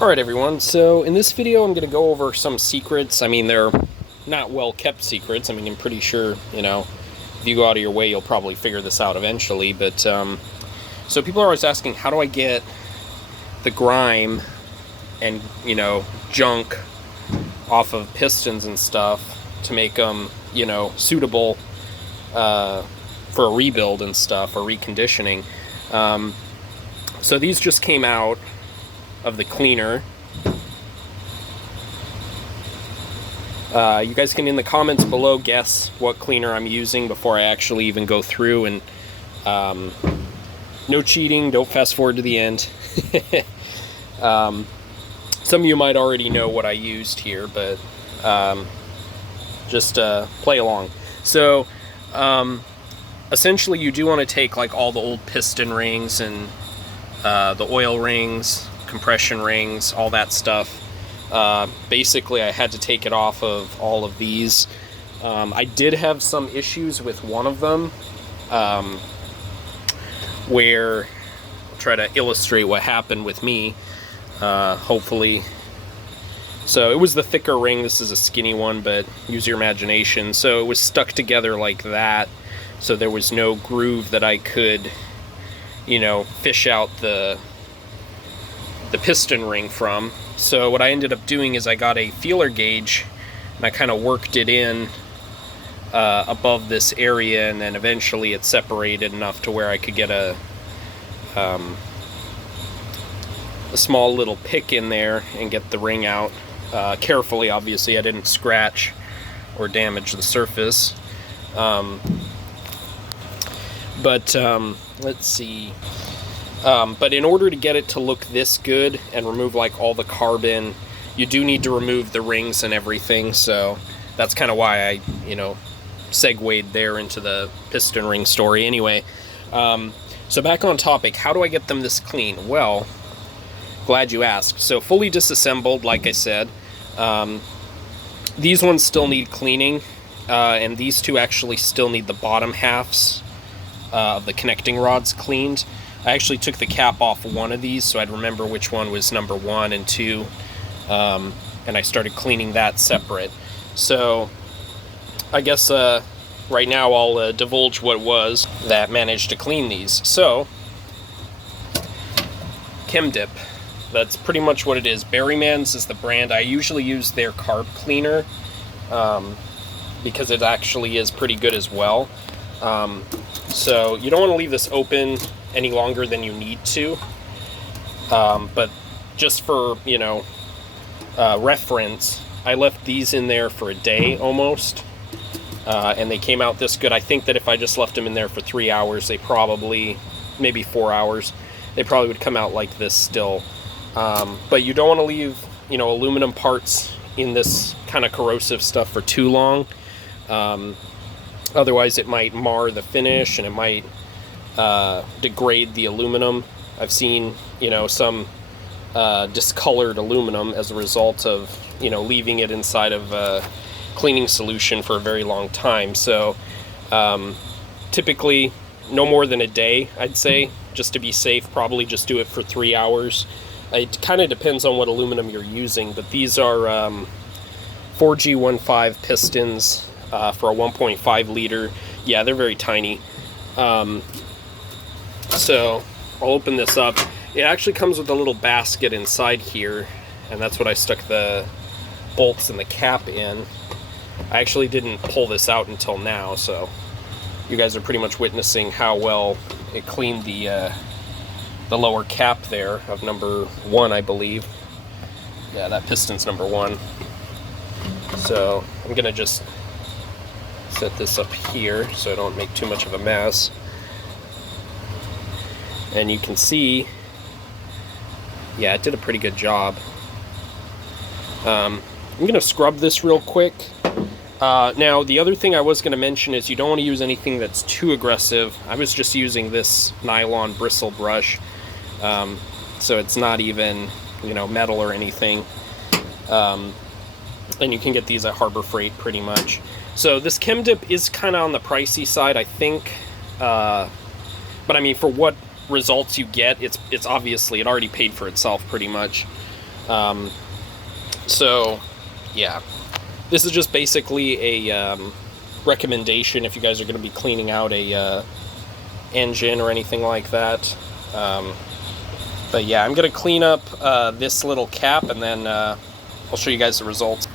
Alright everyone, so in this video I'm going to go over some secrets. I mean, they're not well kept secrets. I mean, I'm pretty sure, if you go out of your way you'll probably figure this out eventually, but so people are always asking, how do I get the grime and, junk off of pistons and stuff to make them, suitable for a rebuild and stuff, or reconditioning. So these just came out of the cleaner. You guys can in the comments below guess what cleaner I'm using before I actually even go through, and no cheating, don't fast forward to the end. Some of you might already know what I used here, but just play along. So essentially you do want to take like all the old piston rings and the oil rings, compression rings, all that stuff. Basically I had to take it off of all of these. I did have some issues with one of them where I'll try to illustrate what happened with me, hopefully. So it was the thicker ring. This is a skinny one, but use your imagination. So it was stuck together like that, so there was no groove that I could fish out the piston ring from. So what I ended up doing is I got a feeler gauge and I kind of worked it in above this area, and then eventually it separated enough to where I could get a small little pick in there and get the ring out carefully. Obviously I didn't scratch or damage the surface, but let's see. But in order to get it to look this good and remove like all the carbon, you do need to remove the rings and everything. So that's kind of why I, segued there into the piston ring story. Anyway, so back on topic, how do I get them this clean? Well, glad you asked. So fully disassembled, like I said, these ones still need cleaning, and these two actually still need the bottom halves of the connecting rods cleaned. I actually took the cap off one of these so I'd remember which one was number 1 and 2, and I started cleaning that separate. So I guess right now I'll divulge what it was that managed to clean these. So Chem Dip, that's pretty much what it is. Berryman's is the brand. I usually use their carb cleaner because it actually is pretty good as well. So you don't want to leave this open any longer than you need to, but just for reference, I left these in there for a day almost, and they came out this good. I think that if I just left them in there for 3 hours, they probably, maybe 4 hours, they probably would come out like this still. But you don't want to leave aluminum parts in this kind of corrosive stuff for too long. Otherwise it might mar the finish and it might degrade the aluminum. I've seen some discolored aluminum as a result of leaving it inside of a cleaning solution for a very long time. So typically no more than a day, I'd say, just to be safe. Probably just do it for 3 hours. It kind of depends on what aluminum you're using, but these are 4G15 pistons for a 1.5 liter. Yeah, they're very tiny. So I'll open this up. It actually comes with a little basket inside here, and that's what I stuck the bolts and the cap in. I actually didn't pull this out until now, so you guys are pretty much witnessing how well it cleaned the lower cap there of number 1, I believe. Yeah, that piston's number 1. So I'm gonna just set this up here so I don't make too much of a mess. And you can see, yeah, it did a pretty good job. I'm gonna scrub this real quick. Now, the other thing I was gonna mention is you don't want to use anything that's too aggressive. I was just using this nylon bristle brush, so it's not even, metal or anything. And you can get these at Harbor Freight pretty much. So this Chem Dip is kind of on the pricey side, I think. But I mean, for what results you get, it's obviously, it already paid for itself pretty much. So, yeah. This is just basically a recommendation if you guys are going to be cleaning out a engine or anything like that. But yeah, I'm going to clean up this little cap, and then I'll show you guys the results.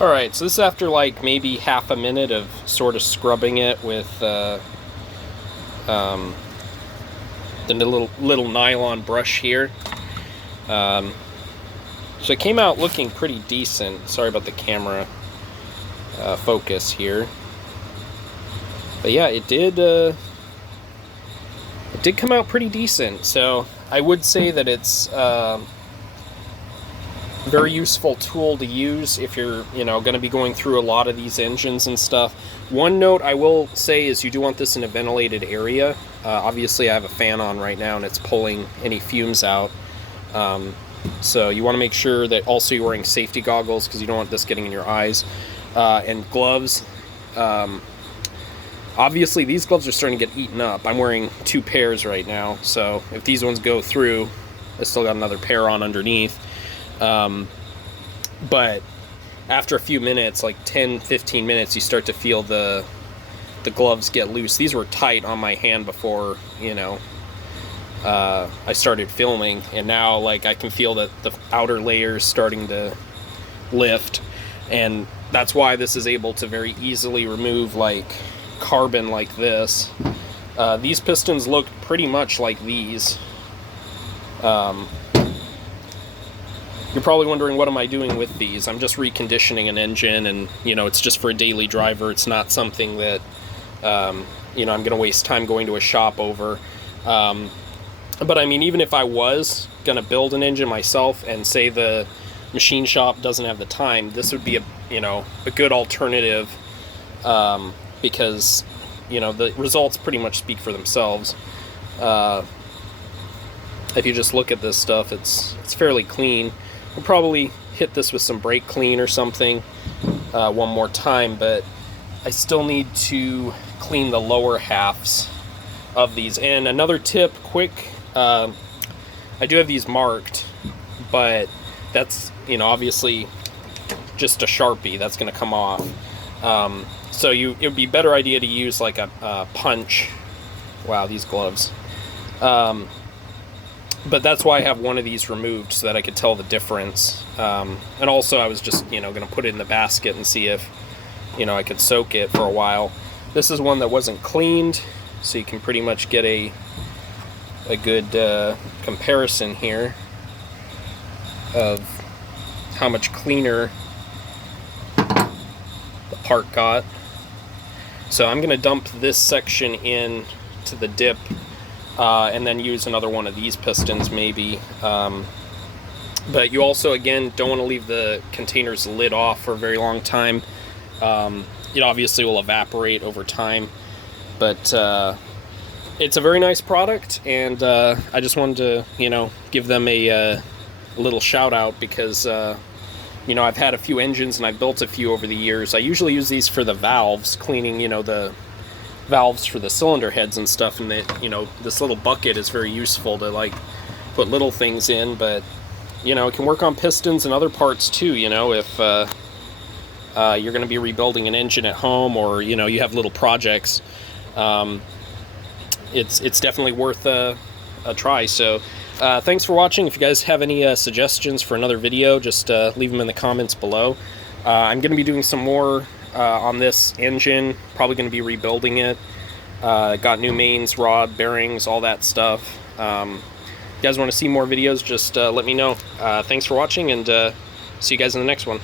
Alright, so this is after like maybe half a minute of sort of scrubbing it with the little nylon brush here. So it came out looking pretty decent. Sorry about the camera focus here. But yeah, it did come out pretty decent. So I would say that it's a very useful tool to use if you're, going to be going through a lot of these engines and stuff. One note I will say is you do want this in a ventilated area. Obviously I have a fan on right now and it's pulling any fumes out. So you want to make sure that also you're wearing safety goggles because you don't want this getting in your eyes. And gloves. Obviously these gloves are starting to get eaten up. I'm wearing 2 pairs right now, so if these ones go through, I still got another pair on underneath. But after a few minutes, like 10-15 minutes, you start to feel the gloves get loose. These were tight on my hand before, I started filming, and now like I can feel that the outer layers starting to lift, and that's why this is able to very easily remove like carbon like this. These pistons look pretty much like these. You're probably wondering, what am I doing with these? I'm just reconditioning an engine, and it's just for a daily driver. It's not something that I'm gonna waste time going to a shop over. But I mean, even if I was gonna build an engine myself and say the machine shop doesn't have the time, this would be a good alternative, because the results pretty much speak for themselves. If you just look at this stuff, it's fairly clean. I'll probably hit this with some brake clean or something one more time, but I still need to clean the lower halves of these. And another tip, quick, I do have these marked, but that's obviously just a Sharpie that's going to come off. So it would be a better idea to use like a punch. Wow, these gloves. But that's why I have one of these removed, so that I could tell the difference. And also I was just, going to put it in the basket and see if, I could soak it for a while. This is one that wasn't cleaned, so you can pretty much get a good comparison here of how much cleaner the part got. So I'm going to dump this section in to the dip, and then use another one of these pistons maybe. But you also, again, don't want to leave the container's lid off for a very long time. It obviously will evaporate over time, but it's a very nice product, and I just wanted to, give them a little shout out because, I've had a few engines and I've built a few over the years. I usually use these for the valves, cleaning, the valves for the cylinder heads and stuff, and that, this little bucket is very useful to like put little things in, but it can work on pistons and other parts too, if you're going to be rebuilding an engine at home, or you have little projects. It's definitely worth a try. So thanks for watching. If you guys have any suggestions for another video, just leave them in the comments below. I'm going to be doing some more on this engine, probably going to be rebuilding it. Got new mains, rod, bearings, all that stuff. If you guys want to see more videos, just let me know. Thanks for watching, and see you guys in the next one.